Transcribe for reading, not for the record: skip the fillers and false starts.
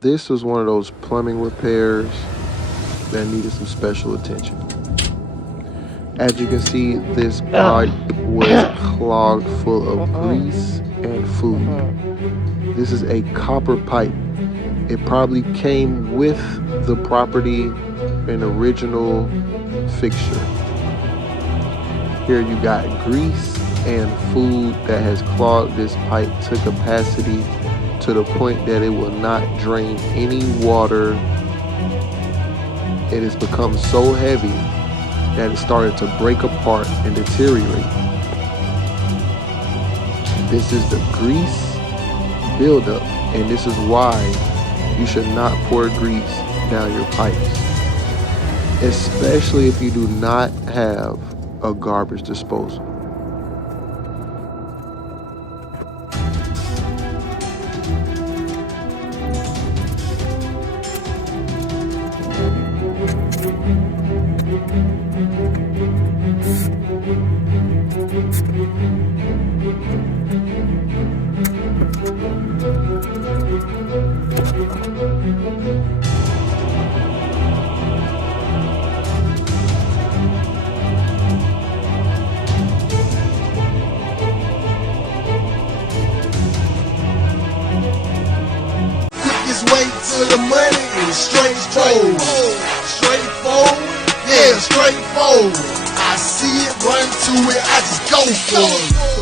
This was one of those plumbing repairs that needed some special attention. As you can see, this pipe was clogged full of grease and food. This is a copper pipe. It probably came with the property, an original fixture. Here you got grease and food that has clogged this pipe to capacity, to the point that it will not drain any water. It has become so heavy that it started to break apart and deteriorate. This is the grease buildup, and this is why you should not pour grease down your pipes, especially if you do not have a garbage disposal. Quickest way to the money is straightforward. Straightforward? Yeah, straightforward. I see it, run to it, I just go for it.